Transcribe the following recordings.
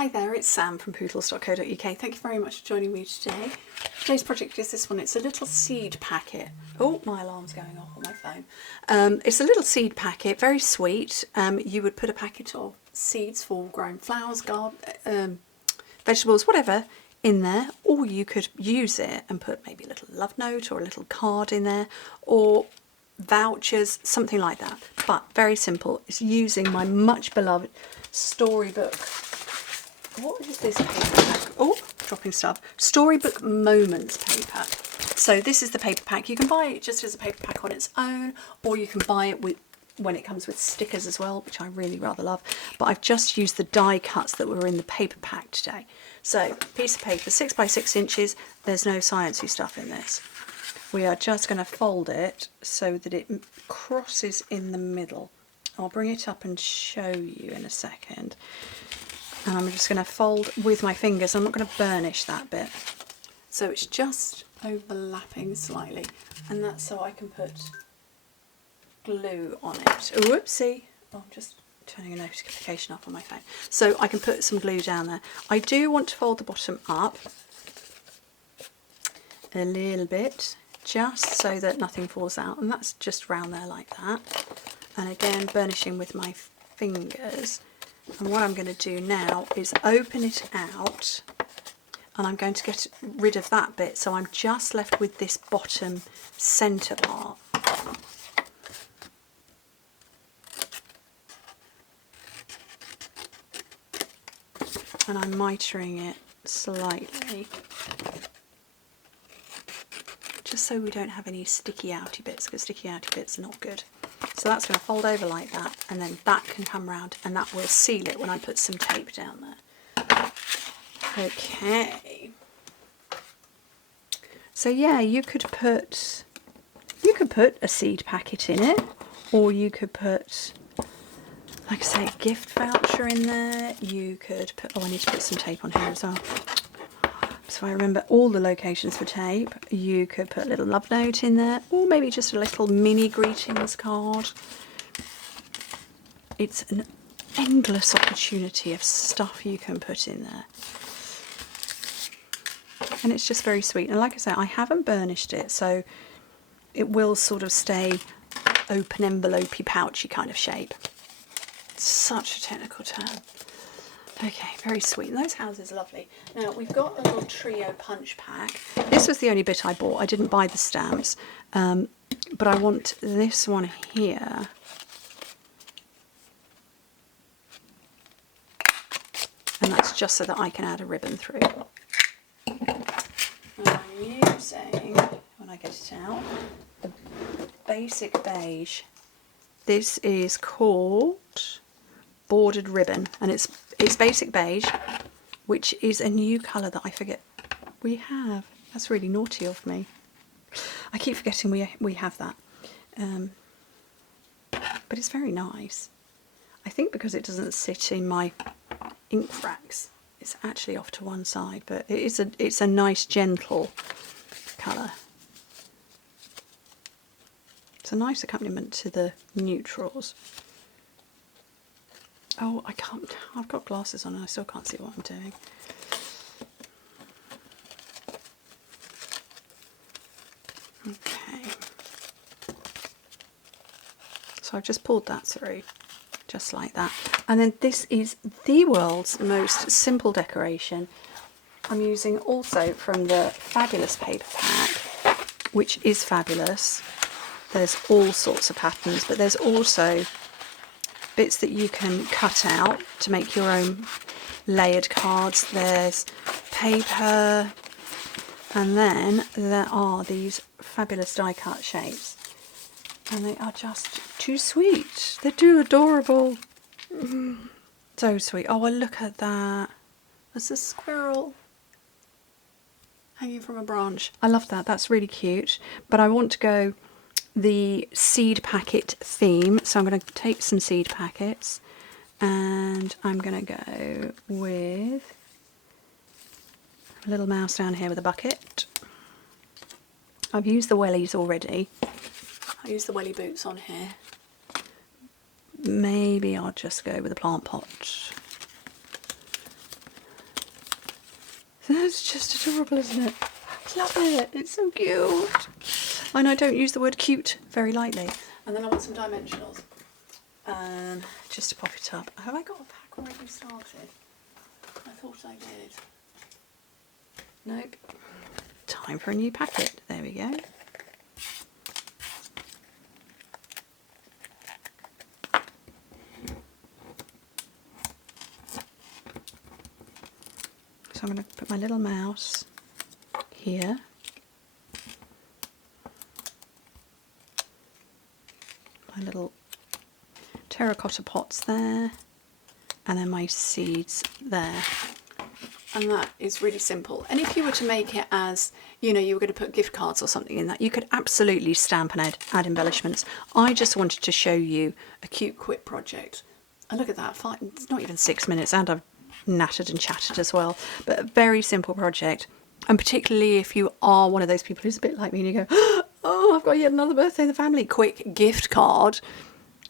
Hi there, it's Sam from Pootles.co.uk. Thank you very much for joining me today. Today's project is this one. It's a little seed packet. Oh, my alarm's going off on my phone. It's a little seed packet, very sweet. You would put a packet of seeds for growing flowers, vegetables, whatever, in there, or you could use it and put maybe a little love note or a little card in there, or vouchers, something like that. But very simple. It's using my much beloved storybook. What is this paper pack? Oh, dropping stuff. Storybook Moments paper. So this is the paper pack. You can buy it just as a paper pack on its own, or you can buy it when it comes with stickers as well, which I really rather love. But I've just used the die cuts that were in the paper pack today. So piece of paper, 6 by 6 inches. There's no sciencey stuff in this. We are just going to fold it so that it crosses in the middle. I'll bring it up and show you in a second. And I'm just going to fold with my fingers. I'm not going to burnish that bit. So it's just overlapping slightly. And that's so I can put glue on it. Whoopsie. Oh, I'm just turning a notification off on my phone. So I can put some glue down there. I do want to fold the bottom up a little bit, just so that nothing falls out. And that's just round there like that. And again, burnishing with my fingers. And what I'm going to do now is open it out, and I'm going to get rid of that bit, so I'm just left with this bottom centre part. And I'm mitering it slightly, just so we don't have any sticky outy bits, because sticky outy bits are not good. So that's going to fold over like that, and then that can come round, and that will seal it when I put some tape down there. Okay. So yeah, you could put a seed packet in it, or you could put, like I say, a gift voucher in there. You could put, oh, I need to put some tape on here as well, so I remember all the locations for tape. You could put a little love note in there, or maybe just a little mini greetings card. It's an endless opportunity of stuff you can put in there. And it's just very sweet. And like I say, I haven't burnished it, so it will sort of stay open envelopey pouchy kind of shape. It's such a technical term. Okay, very sweet. And those houses are lovely. Now, we've got a little trio punch pack. This was the only bit I bought. I didn't buy the stamps. But I want this one here. And that's just so that I can add a ribbon through. And I'm using, when I get it out, the basic beige. This is called Bordered Ribbon, and it's basic beige, which is a new colour that I forget we have. That's really naughty of me. I keep forgetting we have that. But it's very nice. I think because it doesn't sit in my ink racks, it's actually off to one side, but it's a nice gentle colour. It's a nice accompaniment to the neutrals. Oh, I can't, I've got glasses on and I still can't see what I'm doing. Okay. So I've just pulled that through, just like that. And then this is the world's most simple decoration. I'm using also from the fabulous paper pack, which is fabulous. There's all sorts of patterns, but there's also bits that you can cut out to make your own layered cards. There's paper, and then there are these fabulous die cut shapes, and they are just too sweet. They're too adorable. So sweet. Oh, well, look at that. There's a squirrel hanging from a branch. I love that. That's really cute. But I want to go the seed packet theme, so I'm going to take some seed packets, and I'm going to go with a little mouse down here with a bucket. I've used the wellies already. I use the welly boots on here. Maybe I'll just go with a plant pot. That's just adorable, isn't it? Love it. It's so cute. And I don't use the word cute very lightly. And then I want some dimensionals. Just to pop it up. Have I got a pack already started? I thought I did. Nope. Time for a new packet. There we go. So I'm going to put my little mouse here. My little terracotta pots there. And then my seeds there. And that is really simple. And if you were to make it as, you know, you were going to put gift cards or something in that, you could absolutely stamp and add embellishments. I just wanted to show you a cute, quick project. And look at that, it's not even 6 minutes, and I've nattered and chatted as well. But a very simple project. And particularly if you are one of those people who's a bit like me and you go, oh, I've got yet another birthday in the family, quick gift card.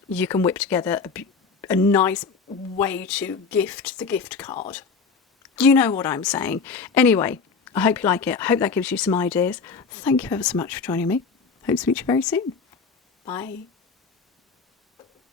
You can whip together a nice way to gift the gift card. You know what I'm saying. Anyway, I hope you like it. I hope that gives you some ideas. Thank you ever so much for joining me. Hope to meet you very soon. Bye.